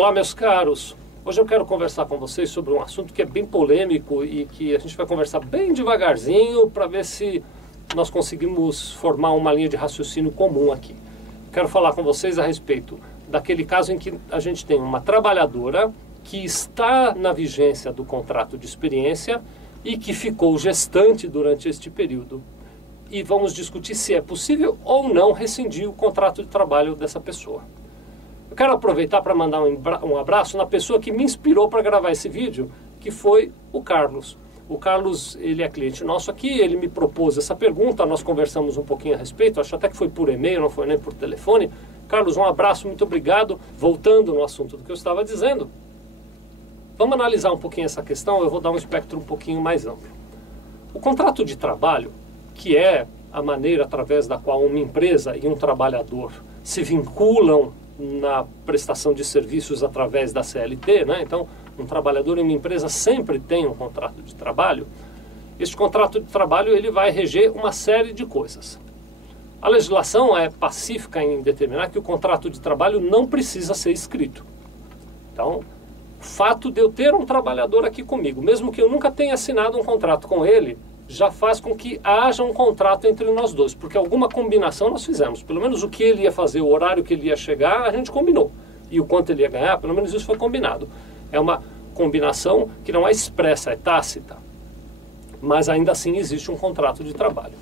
Olá, meus caros. Hoje eu quero conversar com vocês sobre um assunto que é bem polêmico e que a gente vai conversar bem devagarzinho para ver se nós conseguimos formar uma linha de raciocínio comum aqui. Quero falar com vocês a respeito daquele caso em que a gente tem uma trabalhadora que está na vigência do contrato de experiência e que ficou gestante durante este período. E vamos discutir se é possível ou não rescindir o contrato de trabalho dessa pessoa. Eu quero aproveitar para mandar um abraço na pessoa que me inspirou para gravar esse vídeo, que foi o Carlos. O Carlos, ele é cliente nosso aqui, ele me propôs essa pergunta, nós conversamos um pouquinho a respeito, acho até que foi por e-mail, não foi nem por telefone. Carlos, um abraço, muito obrigado. Voltando no assunto do que eu estava dizendo, vamos analisar um pouquinho essa questão, eu vou dar um espectro um pouquinho mais amplo. O contrato de trabalho, que é a maneira através da qual uma empresa e um trabalhador se vinculam na prestação de serviços através da CLT, né? Então, um trabalhador em uma empresa sempre tem um contrato de trabalho. Este contrato de trabalho ele vai reger uma série de coisas. A legislação é pacífica em determinar que o contrato de trabalho não precisa ser escrito. Então, o fato de eu ter um trabalhador aqui comigo, mesmo que eu nunca tenha assinado um contrato com ele, já faz com que haja um contrato entre nós dois, porque alguma combinação nós fizemos. Pelo menos o que ele ia fazer, o horário que ele ia chegar, a gente combinou. E o quanto ele ia ganhar, pelo menos isso foi combinado. É uma combinação que não é expressa, é tácita. Mas ainda assim existe um contrato de trabalho.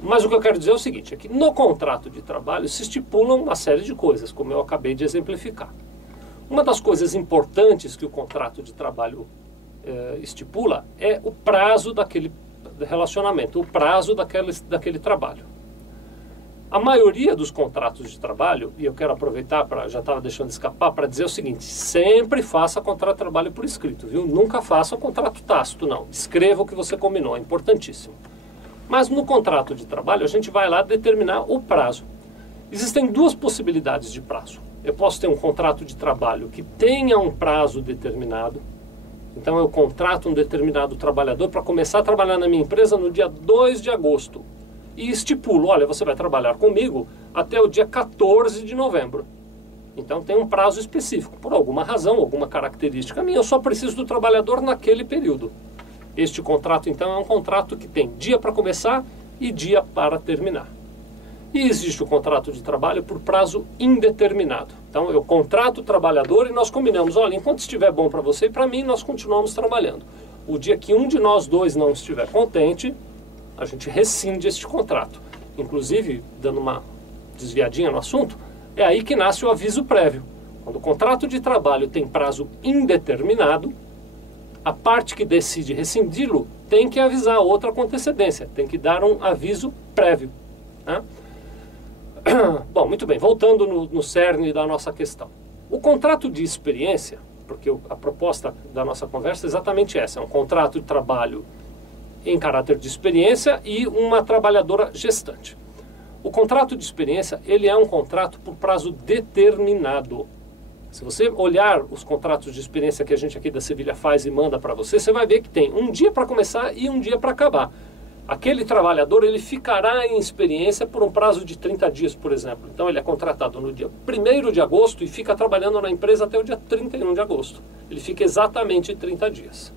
Mas o que eu quero dizer é o seguinte, é que no contrato de trabalho se estipulam uma série de coisas, como eu acabei de exemplificar. Uma das coisas importantes que o contrato de trabalho estipula é o prazo daquele relacionamento, o prazo daquele trabalho. A maioria dos contratos de trabalho, e eu quero aproveitar, já estava deixando escapar, para dizer o seguinte, sempre faça contrato de trabalho por escrito, viu? Nunca faça um contrato tácito, não. Escreva o que você combinou, é importantíssimo. Mas no contrato de trabalho a gente vai lá determinar o prazo. Existem duas possibilidades de prazo. Eu posso ter um contrato de trabalho que tenha um prazo determinado. Então eu contrato um determinado trabalhador para começar a trabalhar na minha empresa no dia 2 de agosto. E estipulo, olha, você vai trabalhar comigo até o dia 14 de novembro. Então tem um prazo específico. Por alguma razão, alguma característica minha, eu só preciso do trabalhador naquele período. Este contrato, então, é um contrato que tem dia para começar e dia para terminar. E existe o contrato de trabalho por prazo indeterminado. Então, eu contrato o trabalhador e nós combinamos, olha, enquanto estiver bom para você e para mim, nós continuamos trabalhando. O dia que um de nós dois não estiver contente, a gente rescinde este contrato. Inclusive, dando uma desviadinha no assunto, é aí que nasce o aviso prévio. Quando o contrato de trabalho tem prazo indeterminado, a parte que decide rescindi-lo tem que avisar a outra com antecedência, tem que dar um aviso prévio, né? Bom, muito bem, voltando no cerne da nossa questão. O contrato de experiência, porque a proposta da nossa conversa é exatamente essa, é um contrato de trabalho em caráter de experiência e uma trabalhadora gestante. O contrato de experiência, ele é um contrato por prazo determinado. Se você olhar os contratos de experiência que a gente aqui da Sevilha faz e manda para você, você vai ver que tem um dia para começar e um dia para acabar. Aquele trabalhador, ele ficará em experiência por um prazo de 30 dias, por exemplo. Então, ele é contratado no dia 1º de agosto e fica trabalhando na empresa até o dia 31 de agosto. Ele fica exatamente 30 dias.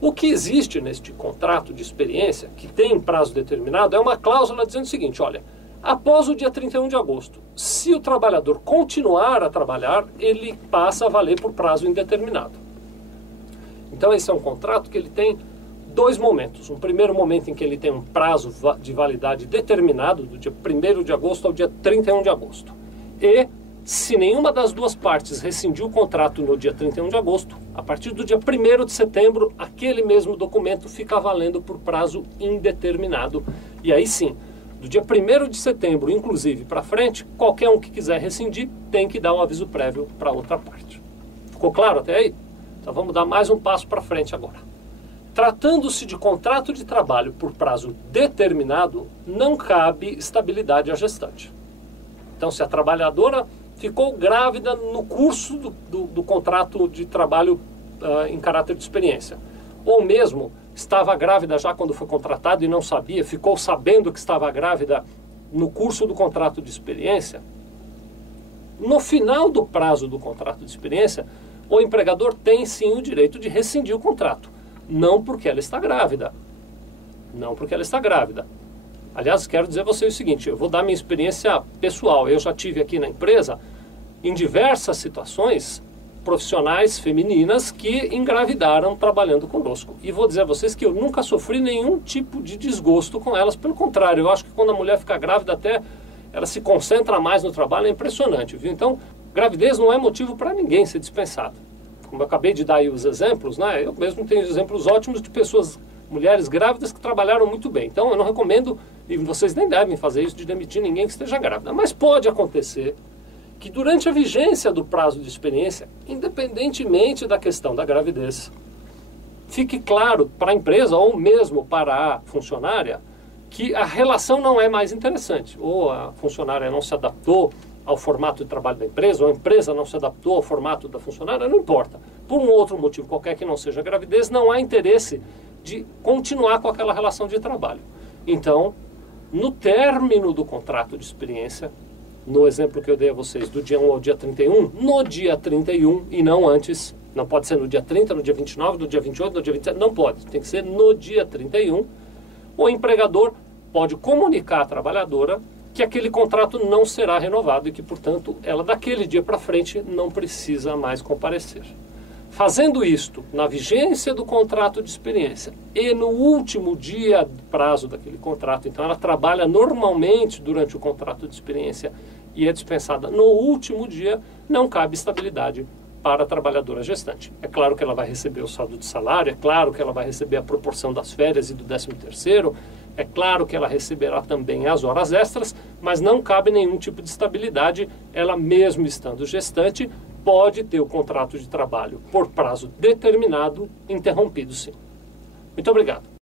O que existe neste contrato de experiência, que tem prazo determinado, é uma cláusula dizendo o seguinte, olha, após o dia 31 de agosto, se o trabalhador continuar a trabalhar, ele passa a valer por prazo indeterminado. Então, esse é um contrato que ele tem dois momentos. Um primeiro momento em que ele tem um prazo de validade determinado, do dia 1º de agosto ao dia 31 de agosto. E, se nenhuma das duas partes rescindiu o contrato no dia 31 de agosto, a partir do dia 1º de setembro, aquele mesmo documento fica valendo por prazo indeterminado. E aí sim, do dia 1º de setembro, inclusive, para frente, qualquer um que quiser rescindir tem que dar um aviso prévio para outra parte. Ficou claro até aí? Então vamos dar mais um passo para frente agora. Tratando-se de contrato de trabalho por prazo determinado, não cabe estabilidade à gestante. Então, se a trabalhadora ficou grávida no curso do contrato de trabalho em caráter de experiência, ou mesmo estava grávida já quando foi contratada e não sabia, ficou sabendo que estava grávida no curso do contrato de experiência, No final do prazo do contrato de experiência, o empregador tem sim o direito de rescindir o contrato. Não porque ela está grávida. Não porque ela está grávida. Aliás, quero dizer a vocês o seguinte, eu vou dar minha experiência pessoal. Eu já tive aqui na empresa, em diversas situações, profissionais femininas que engravidaram trabalhando conosco. E vou dizer a vocês que eu nunca sofri nenhum tipo de desgosto com elas. Pelo contrário, eu acho que quando a mulher fica grávida até ela se concentra mais no trabalho, é impressionante, viu? Então, gravidez não é motivo para ninguém ser dispensado. Como eu acabei de dar aí os exemplos, né? Eu mesmo tenho exemplos ótimos de pessoas, mulheres grávidas que trabalharam muito bem. Então, eu não recomendo, e vocês nem devem fazer isso, de demitir ninguém que esteja grávida. Mas pode acontecer que durante a vigência do prazo de experiência, independentemente da questão da gravidez, fique claro para a empresa ou mesmo para a funcionária que a relação não é mais interessante. Ou a funcionária não se adaptou ao formato de trabalho da empresa, ou a empresa não se adaptou ao formato da funcionária, não importa. Por um outro motivo qualquer que não seja a gravidez, não há interesse de continuar com aquela relação de trabalho. Então, no término do contrato de experiência, no exemplo que eu dei a vocês, do dia 1 ao dia 31, no dia 31 e não antes, não pode ser no dia 30, no dia 29, no dia 28, no dia 27, não pode, tem que ser no dia 31, o empregador pode comunicar à trabalhadora que aquele contrato não será renovado e que, portanto, ela daquele dia para frente não precisa mais comparecer. Fazendo isto na vigência do contrato de experiência e no último dia do prazo daquele contrato, então ela trabalha normalmente durante o contrato de experiência e é dispensada no último dia, não cabe estabilidade para a trabalhadora gestante. É claro que ela vai receber o saldo de salário, é claro que ela vai receber a proporção das férias e do 13º, é claro que ela receberá também as horas extras, mas não cabe nenhum tipo de estabilidade, ela mesmo estando gestante, pode ter o contrato de trabalho por prazo determinado interrompido, sim. Muito obrigado.